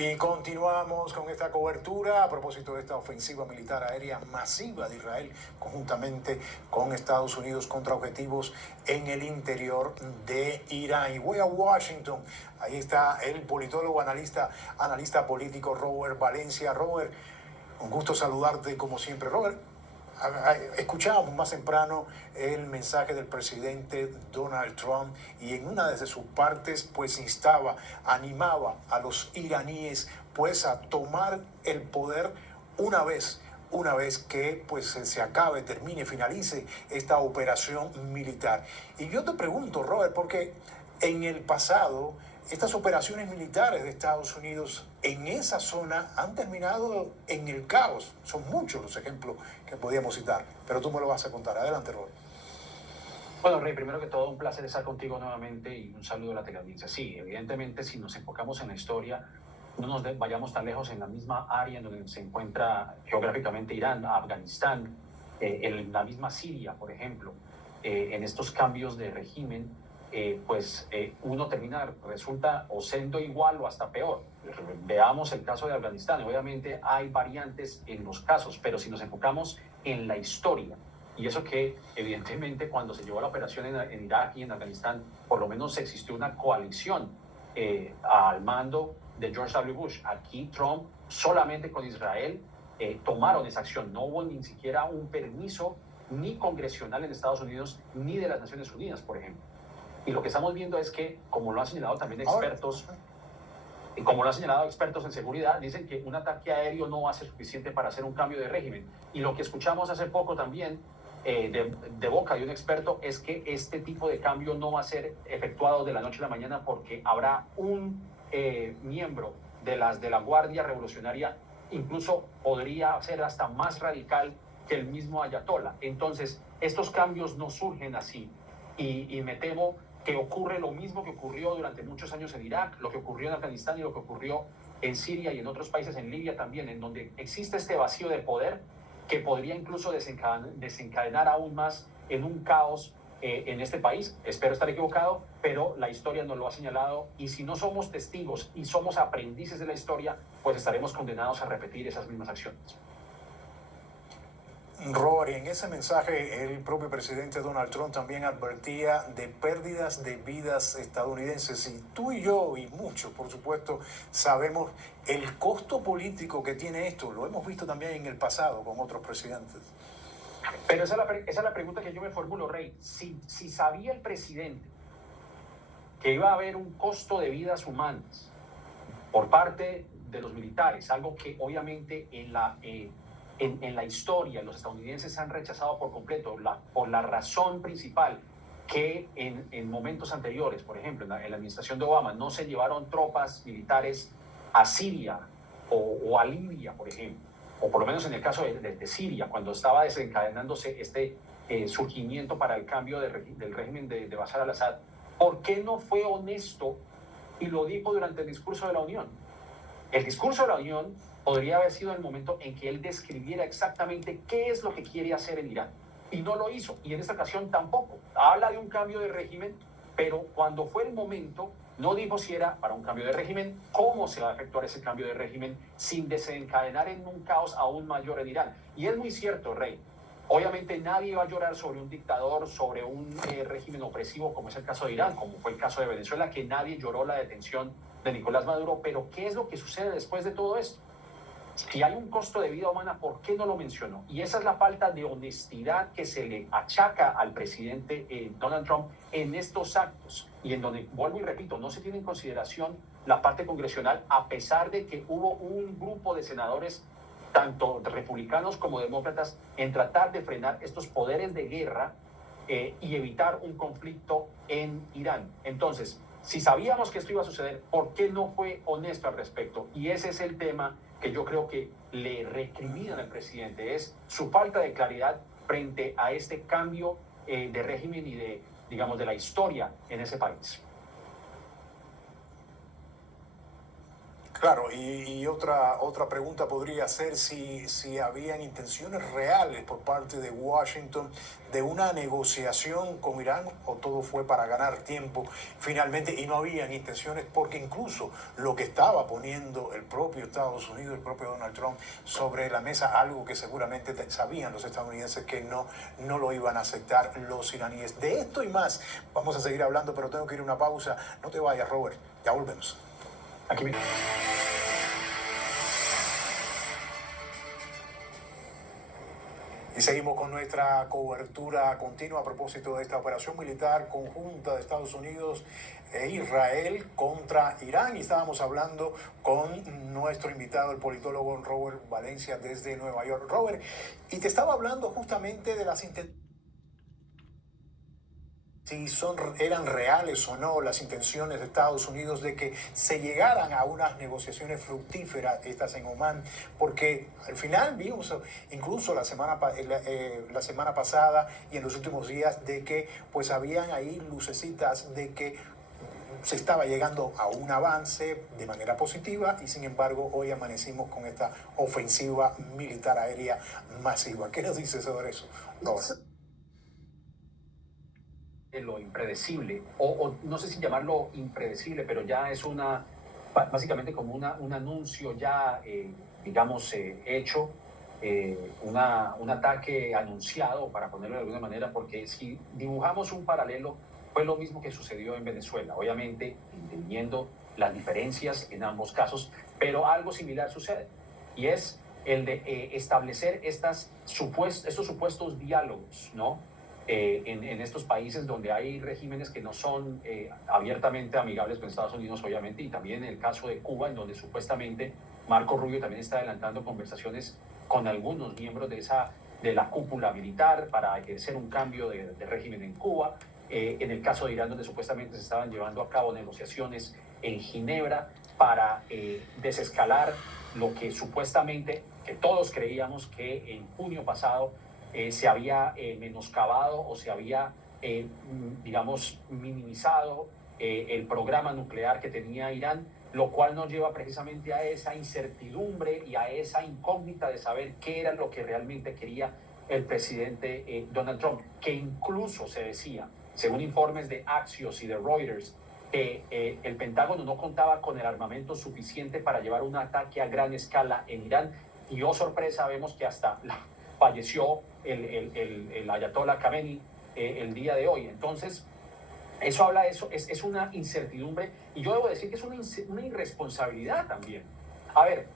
Y continuamos con esta cobertura a propósito de esta ofensiva militar aérea masiva de Israel conjuntamente con Estados Unidos contra objetivos en el interior de Irán. Y voy a Washington. Ahí está el politólogo, analista político Robert Valencia. Robert, un gusto saludarte como siempre. Robert, escuchábamos más temprano el mensaje del presidente Donald Trump y en una de sus partes pues animaba a los iraníes pues a tomar el poder una vez que pues se acabe, termine, finalice esta operación militar. Y yo te pregunto, Robert, porque en el pasado estas operaciones militares de Estados Unidos en esa zona han terminado en el caos. Son muchos los ejemplos que podíamos citar, pero tú me lo vas a contar. Adelante, Robert. Bueno, Rey, primero que todo, un placer estar contigo nuevamente y un saludo a la teleaudiencia. Sí, evidentemente, si nos enfocamos en la historia, no nos vayamos tan lejos en la misma área en donde se encuentra geográficamente Irán, Afganistán, en la misma Siria, por ejemplo, en estos cambios de régimen, uno resulta o siendo igual o hasta peor. Veamos el caso de Afganistán. Obviamente hay variantes en los casos, pero si nos enfocamos en la historia, y eso que evidentemente cuando se llevó la operación en Irak y en Afganistán, por lo menos existió una coalición al mando de George W. Bush. Aquí Trump solamente con Israel tomaron esa acción. No hubo ni siquiera un permiso ni congresional en Estados Unidos ni de las Naciones Unidas, por ejemplo. Y lo que estamos viendo es que, como lo han señalado también expertos, en seguridad, dicen que un ataque aéreo no va a ser suficiente para hacer un cambio de régimen. Y lo que escuchamos hace poco también de boca de un experto es que este tipo de cambio no va a ser efectuado de la noche a la mañana porque habrá un miembro de la Guardia Revolucionaria, incluso podría ser hasta más radical que el mismo Ayatollah. Entonces, estos cambios no surgen así y me temo que ocurre lo mismo que ocurrió durante muchos años en Irak, lo que ocurrió en Afganistán y lo que ocurrió en Siria y en otros países, en Libia también, en donde existe este vacío de poder que podría incluso desencadenar aún más en un caos en este país. Espero estar equivocado, pero la historia nos lo ha señalado y si no somos testigos y somos aprendices de la historia, pues estaremos condenados a repetir esas mismas acciones. Robert, y en ese mensaje el propio presidente Donald Trump también advertía de pérdidas de vidas estadounidenses. Y tú y yo, y muchos, por supuesto, sabemos el costo político que tiene esto. Lo hemos visto también en el pasado con otros presidentes. Pero esa es la pregunta que yo me formulo, Rey. Si sabía el presidente que iba a haber un costo de vidas humanas por parte de los militares, algo que obviamente en la historia los estadounidenses han rechazado por completo, por la razón principal que en momentos anteriores, por ejemplo, en la administración de Obama, no se llevaron tropas militares a Siria o a Libia, por ejemplo, o por lo menos en el caso de Siria, cuando estaba desencadenándose este surgimiento para el cambio del régimen de Bashar al-Assad. ¿Por qué no fue honesto y lo dijo durante el discurso de la Unión? El discurso de la Unión podría haber sido el momento en que él describiera exactamente qué es lo que quiere hacer en Irán. Y no lo hizo, y en esta ocasión tampoco. Habla de un cambio de régimen, pero cuando fue el momento, no dijo si era para un cambio de régimen, cómo se va a efectuar ese cambio de régimen sin desencadenar en un caos aún mayor en Irán. Y es muy cierto, Rey. Obviamente nadie va a llorar sobre un dictador, sobre un régimen opresivo como es el caso de Irán, como fue el caso de Venezuela, que nadie lloró la detención de Nicolás Maduro, pero ¿qué es lo que sucede después de todo esto? Si hay un costo de vida humana, ¿por qué no lo mencionó? Y esa es la falta de honestidad que se le achaca al presidente Donald Trump en estos actos y en donde, vuelvo y repito, no se tiene en consideración la parte congresional, a pesar de que hubo un grupo de senadores, tanto republicanos como demócratas, en tratar de frenar estos poderes de guerra y evitar un conflicto en Irán. Entonces, si sabíamos que esto iba a suceder, ¿por qué no fue honesto al respecto? Y ese es el tema que yo creo que le recriminan al presidente, es su falta de claridad frente a este cambio de régimen y de la historia en ese país. Claro, y otra pregunta podría ser si habían intenciones reales por parte de Washington de una negociación con Irán o todo fue para ganar tiempo finalmente y no habían intenciones porque incluso lo que estaba poniendo el propio Estados Unidos, el propio Donald Trump sobre la mesa, algo que seguramente sabían los estadounidenses que no lo iban a aceptar los iraníes. De esto y más vamos a seguir hablando, pero tengo que ir a una pausa. No te vayas, Robert, ya volvemos. Aquí me... Y seguimos con nuestra cobertura continua a propósito de esta operación militar conjunta de Estados Unidos e Israel contra Irán. Y estábamos hablando con nuestro invitado, el politólogo Robert Valencia desde Nueva York. Robert, y te estaba hablando justamente de las intenciones, si eran reales o no las intenciones de Estados Unidos de que se llegaran a unas negociaciones fructíferas estas en Omán, porque al final vimos incluso la semana pasada y en los últimos días de que pues habían ahí lucecitas de que se estaba llegando a un avance de manera positiva y sin embargo hoy amanecimos con esta ofensiva militar aérea masiva. ¿Qué nos dices sobre eso, Robert? Lo impredecible, o no sé si llamarlo impredecible, pero ya es básicamente como un anuncio ya, digamos, hecho, un ataque anunciado, para ponerlo de alguna manera, porque si dibujamos un paralelo, fue lo mismo que sucedió en Venezuela, obviamente entendiendo las diferencias en ambos casos, pero algo similar sucede, y es el de establecer estos supuestos diálogos, ¿no? En estos países donde hay regímenes que no son abiertamente amigables con Estados Unidos, obviamente, y también en el caso de Cuba, en donde supuestamente Marco Rubio también está adelantando conversaciones con algunos miembros de la cúpula militar para ejercer un cambio de régimen en Cuba. En el caso de Irán, donde supuestamente se estaban llevando a cabo negociaciones en Ginebra para desescalar lo que supuestamente, que todos creíamos que en junio pasado se había menoscabado o se había, digamos, minimizado el programa nuclear que tenía Irán, lo cual nos lleva precisamente a esa incertidumbre y a esa incógnita de saber qué era lo que realmente quería el presidente Donald Trump, que incluso se decía, según informes de Axios y de Reuters, que el Pentágono no contaba con el armamento suficiente para llevar un ataque a gran escala en Irán, y oh sorpresa, vemos que hasta falleció el Ayatollah Khamenei el día de hoy. Entonces, eso habla de eso, es una incertidumbre, y yo debo decir que es una irresponsabilidad también. A ver,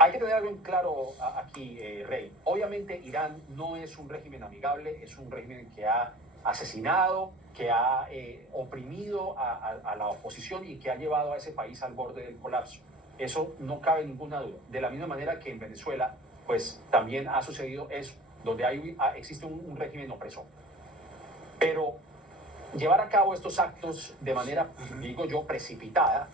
hay que tener algo en claro aquí, Rey. Obviamente Irán no es un régimen amigable, es un régimen que ha asesinado, que ha oprimido a la oposición y que ha llevado a ese país al borde del colapso. Eso no cabe ninguna duda. De la misma manera que en Venezuela, pues también ha sucedido eso, donde existe un régimen opresor. Pero llevar a cabo estos actos de manera, digo yo, precipitada,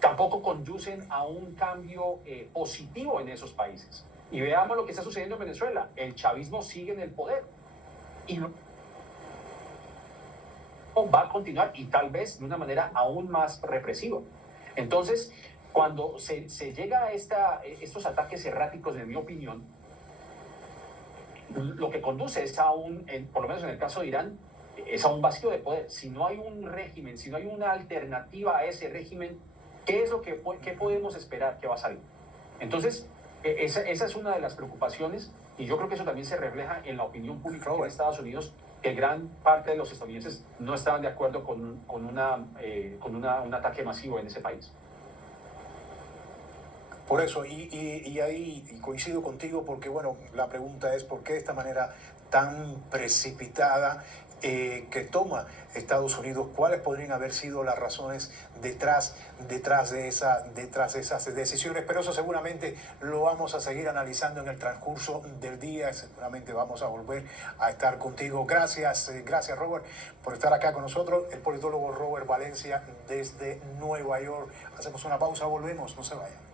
tampoco conducen a un cambio positivo en esos países. Y veamos lo que está sucediendo en Venezuela. El chavismo sigue en el poder y va a continuar, y tal vez de una manera aún más represiva. Entonces, cuando se llega a estos ataques erráticos, en mi opinión, lo que conduce es por lo menos en el caso de Irán, es a un vacío de poder. Si no hay un régimen, si no hay una alternativa a ese régimen, ¿qué podemos esperar que va a salir? Entonces, esa es una de las preocupaciones, y yo creo que eso también se refleja en la opinión pública en Estados Unidos, que gran parte de los estadounidenses no estaban de acuerdo con un ataque masivo en ese país. Por eso, y ahí coincido contigo porque, bueno, la pregunta es ¿por qué de esta manera tan precipitada que toma Estados Unidos? ¿Cuáles podrían haber sido las razones detrás de esas decisiones? Pero eso seguramente lo vamos a seguir analizando en el transcurso del día. Seguramente vamos a volver a estar contigo. Gracias, Robert, por estar acá con nosotros. El politólogo Robert Valencia desde Nueva York. Hacemos una pausa, volvemos, no se vayan.